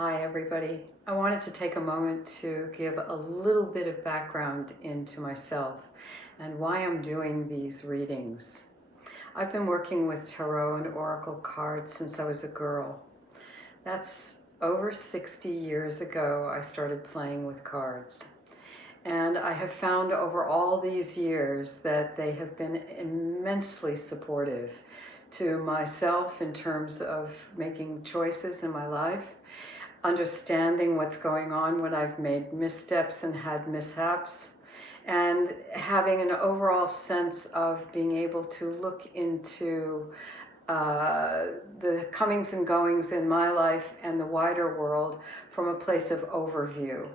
Hi everybody. I wanted to take a moment to give a little bit of background into myself and why I'm doing these readings. I've been working with tarot and oracle cards since I was a girl. That's over 60 years ago I started playing with cards. And I have found over all these years that they have been immensely supportive to myself in terms of making choices in my life, understanding what's going on when I've made missteps and had mishaps, and having an overall sense of being able to look into the comings and goings in my life and the wider world from a place of overview.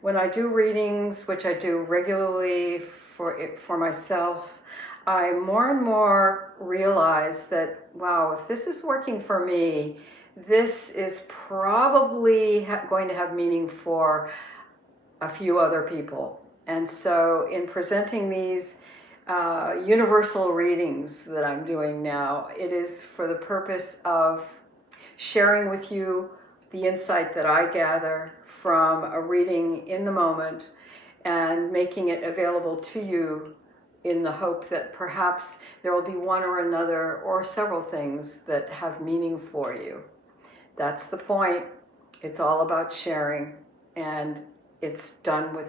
When I do readings, which I do regularly for myself, I more and more realize that, wow, if this is working for me, this is probably going to have meaning for a few other people. And so in presenting these universal readings that I'm doing now, it is for the purpose of sharing with you the insight that I gather from a reading in the moment and making it available to you in the hope that perhaps there will be one or another or several things that have meaning for you. That's the point. It's all about sharing, and it's done with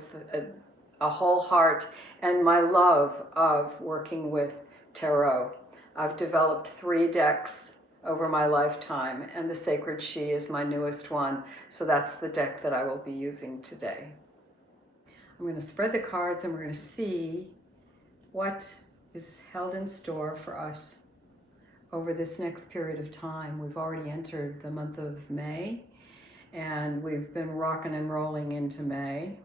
a whole heart and my love of working with tarot. I've developed 3 decks over my lifetime, and the Sacred She is my newest one, so that's the deck that I will be using today. I'm going to spread the cards and we're going to see what is held in store for us over this next period of time. We've already entered the month of May, and we've been rocking and rolling into May.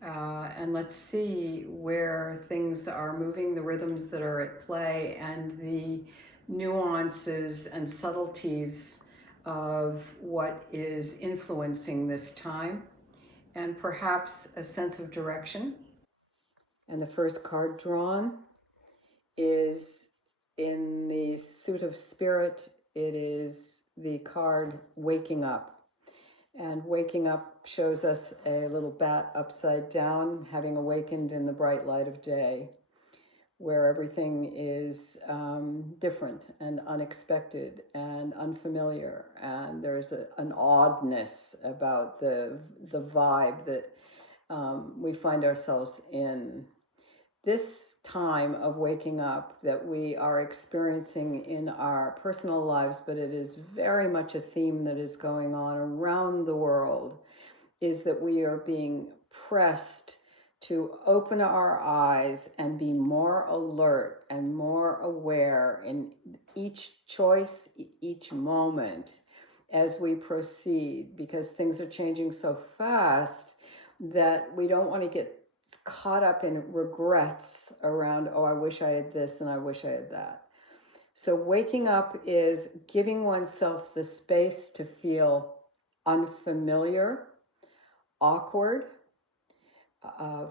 And let's see where things are moving, the rhythms that are at play, and the nuances and subtleties of what is influencing this time, and perhaps a sense of direction. And the first card drawn is in the suit of spirit. It is the card Waking Up. And waking up shows us a little bat upside down, having awakened in the bright light of day, where everything is different and unexpected and unfamiliar. And there's an oddness about the vibe that we find ourselves in. This time of waking up that we are experiencing in our personal lives, but it is very much a theme that is going on around the world, is that we are being pressed to open our eyes and be more alert and more aware in each choice, each moment as we proceed, because things are changing so fast that we don't want to get caught up in regrets around, oh, I wish I had this and I wish I had that. So waking up is giving oneself the space to feel unfamiliar, awkward,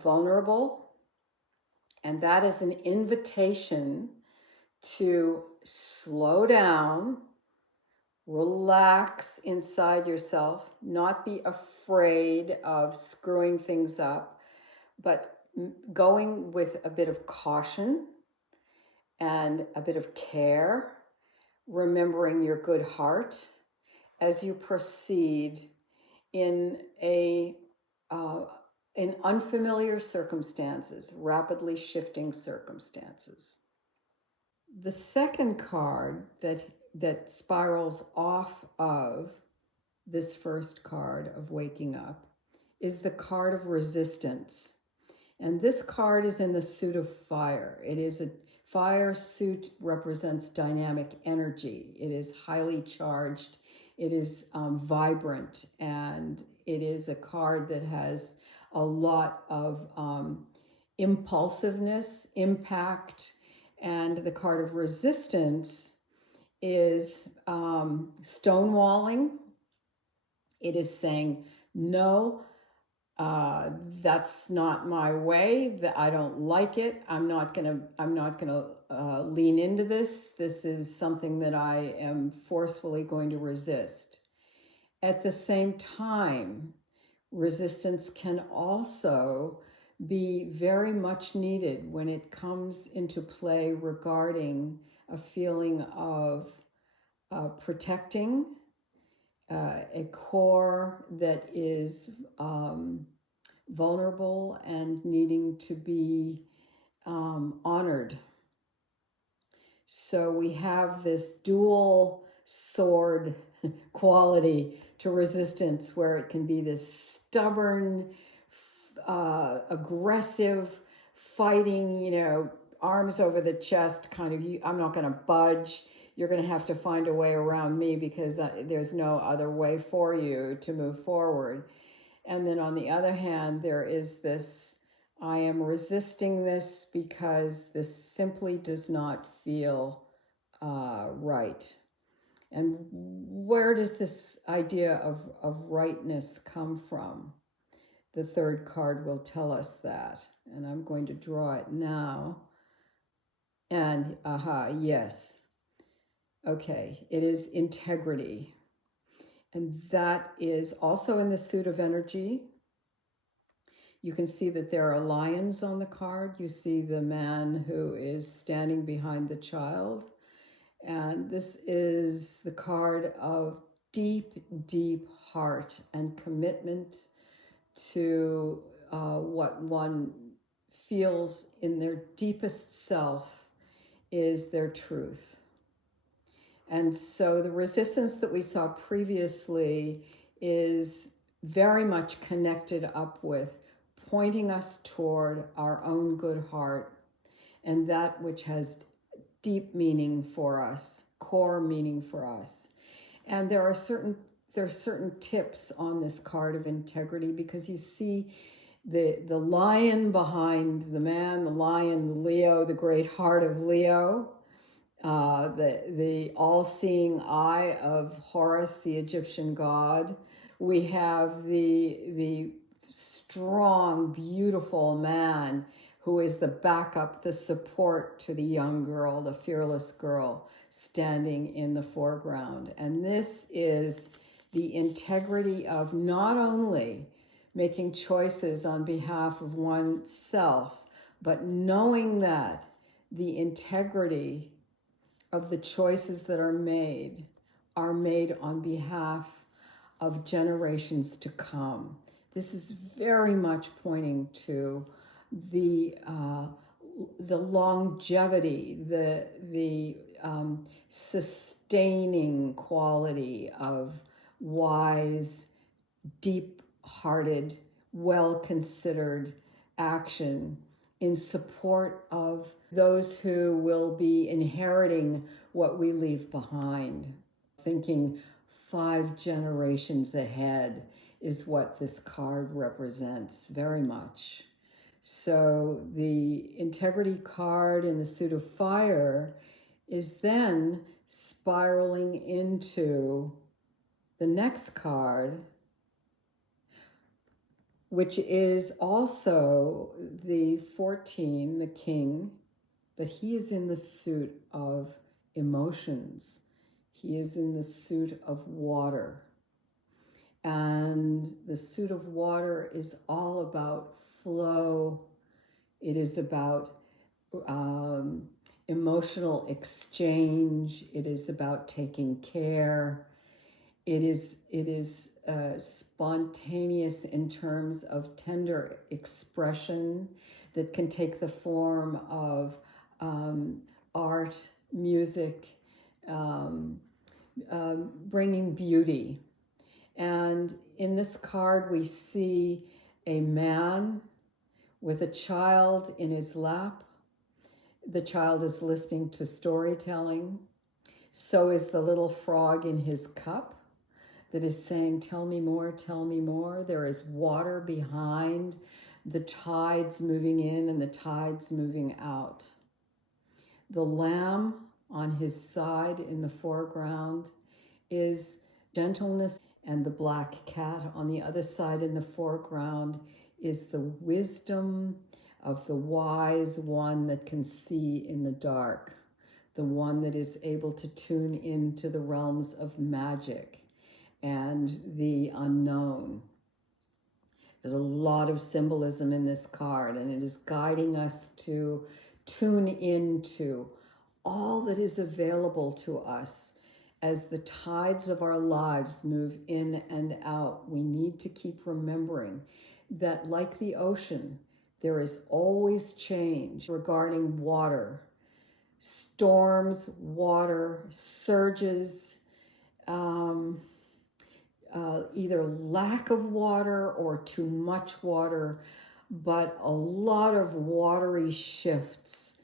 vulnerable. And that is an invitation to slow down, relax inside yourself, not be afraid of screwing things up, but going with a bit of caution and a bit of care, remembering your good heart as you proceed in unfamiliar circumstances, rapidly shifting circumstances. The second card that spirals off of this first card of waking up is the card of resistance. And this card is in the suit of fire. It is a fire suit, represents dynamic energy. It is highly charged. It is vibrant, and it is a card that has a lot of impulsiveness, impact. And the card of resistance is stonewalling. It is saying, no, that's not my way, that I don't like it. I'm not gonna lean into this. This is something that I am forcefully going to resist. At the same time, resistance can also be very much needed when it comes into play regarding a feeling of protecting a core that is vulnerable and needing to be honored. So we have this dual sword quality to resistance, where it can be this stubborn, aggressive, fighting, arms over the chest kind of, I'm not going to budge. You're going to have to find a way around me because there's no other way for you to move forward. And then on the other hand, there is this, I am resisting this because this simply does not feel right. And where does this idea of rightness come from? The third card will tell us that. And I'm going to draw it now. And yes. Okay, it is integrity. And that is also in the suit of energy. You can see that there are lions on the card. You see the man who is standing behind the child. And this is the card of deep, deep heart and commitment to what one feels in their deepest self is their truth. And so the resistance that we saw previously is very much connected up with pointing us toward our own good heart and that which has deep meaning for us, core meaning for us. And there are certain tips on this card of integrity, because you see the lion behind the man, the lion, the Leo, the great heart of Leo, the all-seeing eye of Horus, the Egyptian god. We have the strong, beautiful man who is the backup, the support to the young girl, the fearless girl, standing in the foreground. And this is the integrity of not only making choices on behalf of oneself, but knowing that the integrity of the choices that are made on behalf of generations to come. This is very much pointing to the longevity, the sustaining quality of wise, deep-hearted, well-considered action in support of those who will be inheriting what we leave behind. Thinking 5 generations ahead is what this card represents very much. So the integrity card in the suit of fire is then spiraling into the next card, which is also the 14, the king, but he is in the suit of emotions. He is in the suit of water. And the suit of water is all about flow. It is about emotional exchange. It is about taking care. It is spontaneous in terms of tender expression that can take the form of art, music, bringing beauty. And in this card, we see a man with a child in his lap. The child is listening to storytelling. So is the little frog in his cup that is saying, tell me more, tell me more. There is water behind the tides moving in and the tides moving out. The lamb on his side in the foreground is gentleness, and the black cat on the other side in the foreground is the wisdom of the wise one that can see in the dark, the one that is able to tune into the realms of magic. and the unknown. There's a lot of symbolism in this card, and it is guiding us to tune into all that is available to us as the tides of our lives move in and out. We need to keep remembering that, like the ocean, there is always change regarding water, storms, water, surges, either lack of water or too much water, but a lot of watery shifts.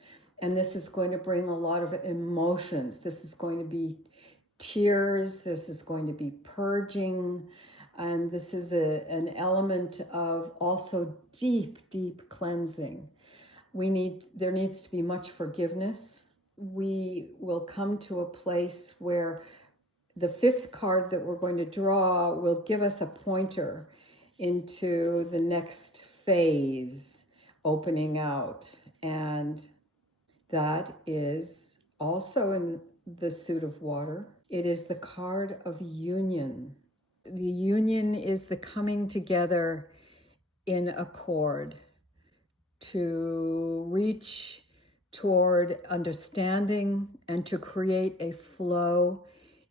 And this is going to bring a lot of emotions. This is going to be tears. This is going to be purging. And this is an element of also deep, deep cleansing. There needs to be much forgiveness. We will come to a place where the fifth card that we're going to draw will give us a pointer into the next phase opening out. And that is also in the suit of water. It is the card of union. The union is the coming together in accord to reach toward understanding and to create a flow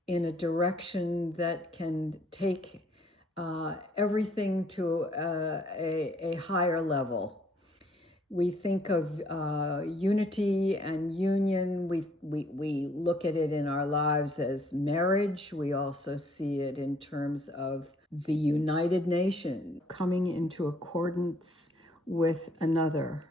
in a direction that can take everything to a higher level. We think of unity and union. We look at it in our lives as marriage. We also see it in terms of the United Nation coming into accordance with another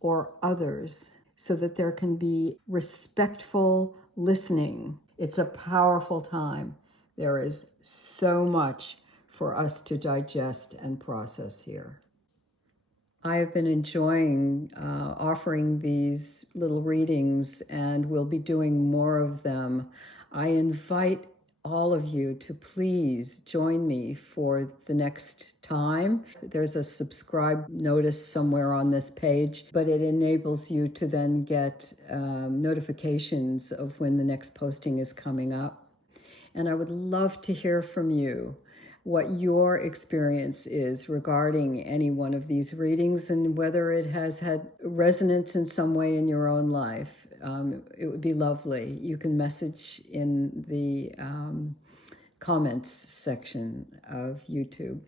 or others so that there can be respectful listening. It's a powerful time. There is so much for us to digest and process here. I have been enjoying offering these little readings, and we'll be doing more of them. I invite all of you to please join me for the next time. There's a subscribe notice somewhere on this page, but it enables you to then get notifications of when the next posting is coming up. And I would love to hear from you what your experience is regarding any one of these readings and whether it has had resonance in some way in your own life. It would be lovely. You can message in the comments section of YouTube.